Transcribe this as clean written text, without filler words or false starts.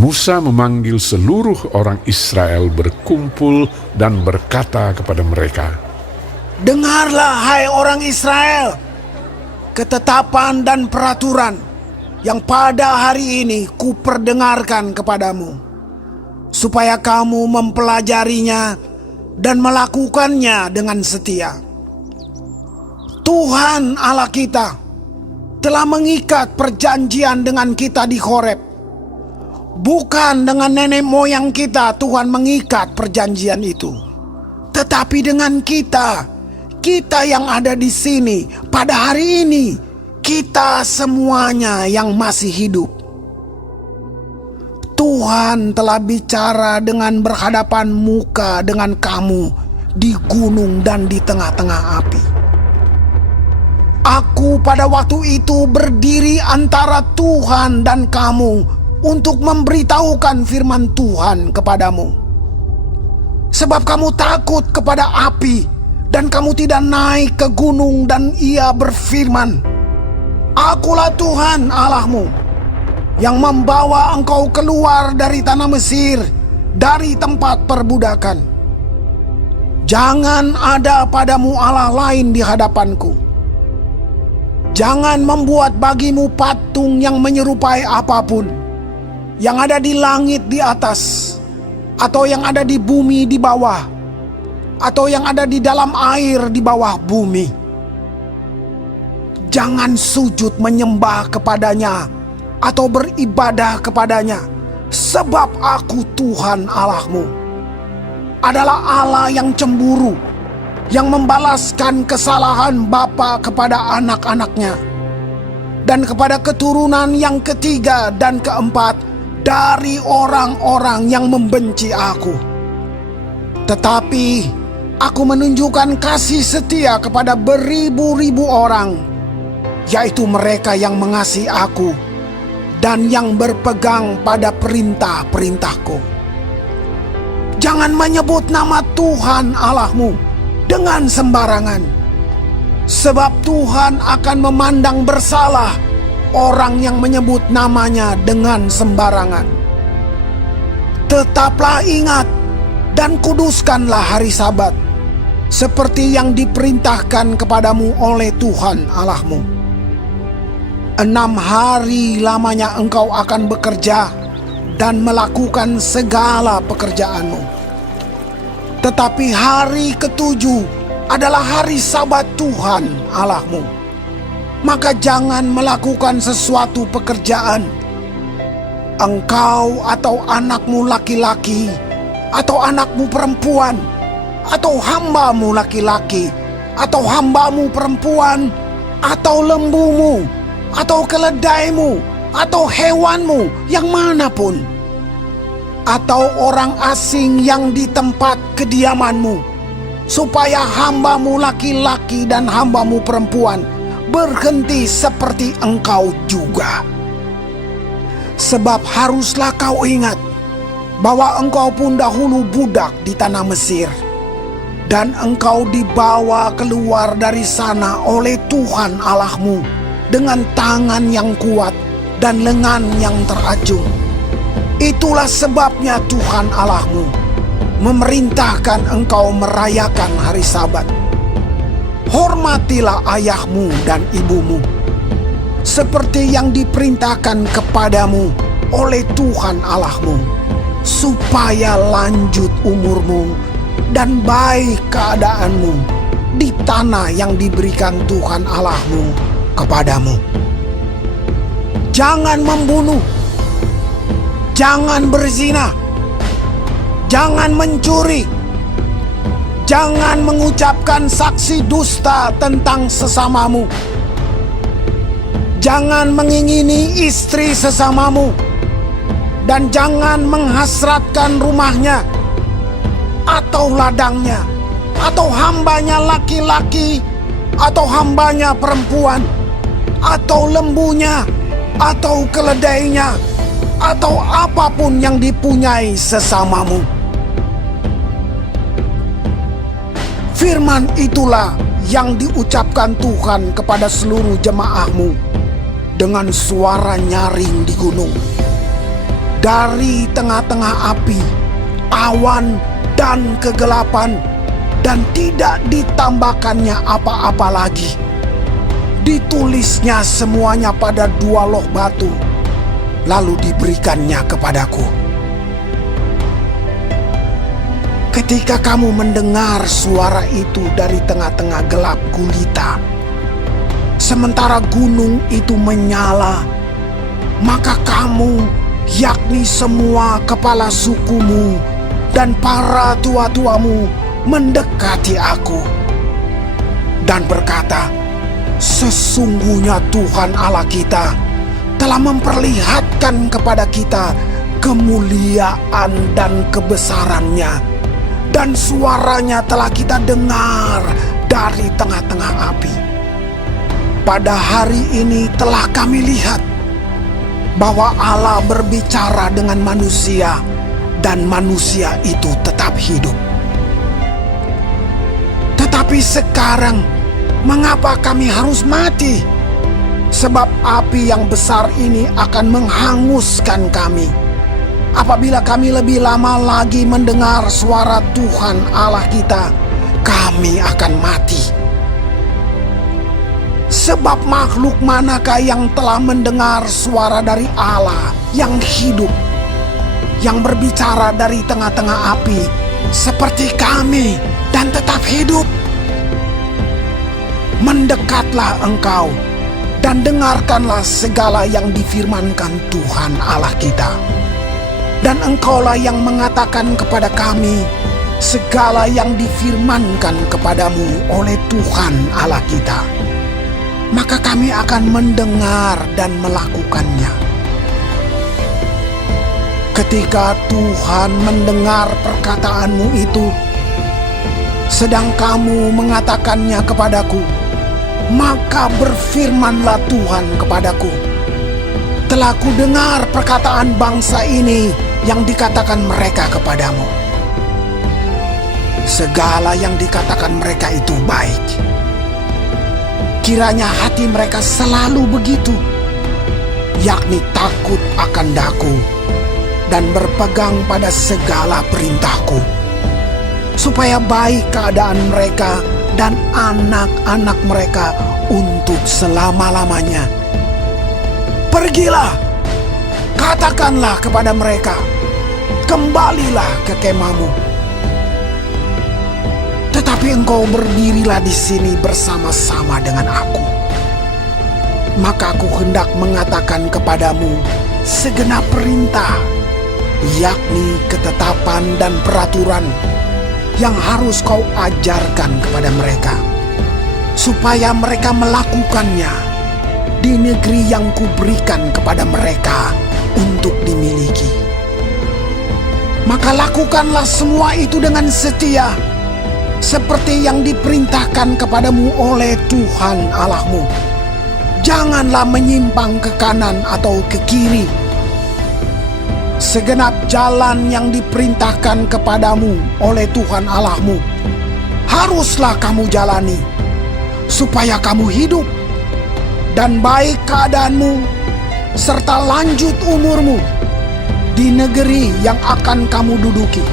Musa memanggil seluruh orang Israel berkumpul dan berkata kepada mereka, "Dengarlah, hai orang Israel, ketetapan dan peraturan yang pada hari ini kuperdengarkan kepadamu, supaya kamu mempelajarinya dan melakukannya dengan setia. Tuhan Allah kita telah mengikat perjanjian dengan kita di Horeb. Bukan dengan nenek moyang kita Tuhan mengikat perjanjian itu, tetapi dengan kita yang ada di sini pada hari ini, kita semuanya yang masih hidup. Tuhan telah bicara dengan berhadapan muka dengan kamu di gunung dan di tengah-tengah api. Aku pada waktu itu berdiri antara Tuhan dan kamu untuk memberitahukan firman Tuhan kepadamu. Sebab kamu takut kepada api dan kamu tidak naik ke gunung, dan ia berfirman, Akulah Tuhan Allahmu yang membawa engkau keluar dari tanah Mesir, dari tempat perbudakan. Jangan ada padamu Allah lain di hadapanku. Jangan membuat bagimu patung yang menyerupai apapun, yang ada di langit di atas, atau yang ada di bumi di bawah, atau yang ada di dalam air di bawah bumi. Jangan sujud menyembah kepadanya atau beribadah kepadanya, sebab aku Tuhan Allahmu adalah Allah yang cemburu, yang membalaskan kesalahan bapa kepada anak-anaknya, dan kepada keturunan yang ketiga dan keempat dari orang-orang yang membenci aku. Tetapi aku menunjukkan kasih setia kepada beribu-ribu orang, yaitu mereka yang mengasihi aku dan yang berpegang pada perintah-perintahku. Jangan menyebut nama Tuhan Allahmu dengan sembarangan, sebab Tuhan akan memandang bersalah orang yang menyebut namanya dengan sembarangan. Tetaplah ingat dan kuduskanlah hari Sabat, seperti yang diperintahkan kepadamu oleh Tuhan Allahmu. 6 hari lamanya engkau akan bekerja dan melakukan segala pekerjaanmu. Tetapi hari ketujuh adalah hari Sabat Tuhan Allahmu. Maka jangan melakukan sesuatu pekerjaan, engkau atau anakmu laki-laki, atau anakmu perempuan, atau hambamu laki-laki, atau hambamu perempuan, atau lembumu, atau keledaimu, atau hewanmu yang manapun, atau orang asing yang di tempat kediamanmu, supaya hambamu laki-laki dan hambamu perempuan berhenti seperti engkau juga. Sebab haruslah kau ingat bahwa engkau pun dahulu budak di tanah Mesir, dan engkau dibawa keluar dari sana oleh Tuhan Allahmu dengan tangan yang kuat dan lengan yang terajung. Itulah sebabnya Tuhan Allahmu memerintahkan engkau merayakan hari Sabat. Hormatilah ayahmu dan ibumu, seperti yang diperintahkan kepadamu oleh Tuhan Allahmu, supaya lanjut umurmu dan baik keadaanmu di tanah yang diberikan Tuhan Allahmu kepadamu. Jangan membunuh, jangan berzina, jangan mencuri, jangan mengucapkan saksi dusta tentang sesamamu. Jangan mengingini istri sesamamu, dan jangan menghasratkan rumahnya, atau ladangnya, atau hambanya laki-laki, atau hambanya perempuan, atau lembunya, atau keledainya, atau apapun yang dipunyai sesamamu. Firman itulah yang diucapkan Tuhan kepada seluruh jemaahmu dengan suara nyaring di gunung. dari tengah-tengah api, awan, dan kegelapan, dan tidak ditambahkannya apa-apa lagi. Ditulisnya semuanya pada 2 loh batu, lalu diberikannya kepadaku. Ketika kamu mendengar suara itu dari tengah-tengah gelap gulita, sementara gunung itu menyala, maka kamu, yakni semua kepala sukumu dan para tua-tuamu, mendekati aku dan berkata, "Sesungguhnya Tuhan Allah kita telah memperlihatkan kepada kita kemuliaan dan kebesarannya, dan suaranya telah kita dengar dari tengah-tengah api. Pada hari ini telah kami lihat bahwa Allah berbicara dengan manusia, dan manusia itu tetap hidup. Tetapi sekarang, mengapa kami harus mati? Sebab api yang besar ini akan menghanguskan kami. Apabila kami lebih lama lagi mendengar suara Tuhan Allah kita, kami akan mati. Sebab makhluk manakah yang telah mendengar suara dari Allah yang hidup, yang berbicara dari tengah-tengah api, seperti kami dan tetap hidup? Mendekatlah engkau dan dengarkanlah segala yang difirmankan Tuhan Allah kita. Dan engkaulah yang mengatakan kepada kami segala yang difirmankan kepadamu oleh Tuhan Allah kita. Maka kami akan mendengar dan melakukannya. Ketika Tuhan mendengar perkataanmu itu, sedang kamu mengatakannya kepadaku, maka berfirmanlah Tuhan kepadaku, telah kudengar perkataan bangsa ini yang dikatakan mereka kepadamu. Segala yang dikatakan mereka itu baik. Kiranya hati mereka selalu begitu, yakni takut akan daku dan berpegang pada segala perintahku, supaya baik keadaan mereka dan anak-anak mereka untuk selama-lamanya. Pergilah, katakanlah kepada mereka, kembalilah ke kemahmu. Tetapi engkau berdirilah di sini bersama-sama dengan aku. Maka aku hendak mengatakan kepadamu segenap perintah, yakni ketetapan dan peraturan yang harus kau ajarkan kepada mereka, supaya mereka melakukannya di negeri yang kuberikan kepada mereka untuk dimiliki. Maka lakukanlah semua itu dengan setia, seperti yang diperintahkan kepadamu oleh Tuhan Allahmu. Janganlah menyimpang ke kanan atau ke kiri. Segenap jalan yang diperintahkan kepadamu oleh Tuhan Allahmu haruslah kamu jalani, supaya kamu hidup dan baik keadaanmu serta lanjut umurmu di negeri yang akan kamu duduki.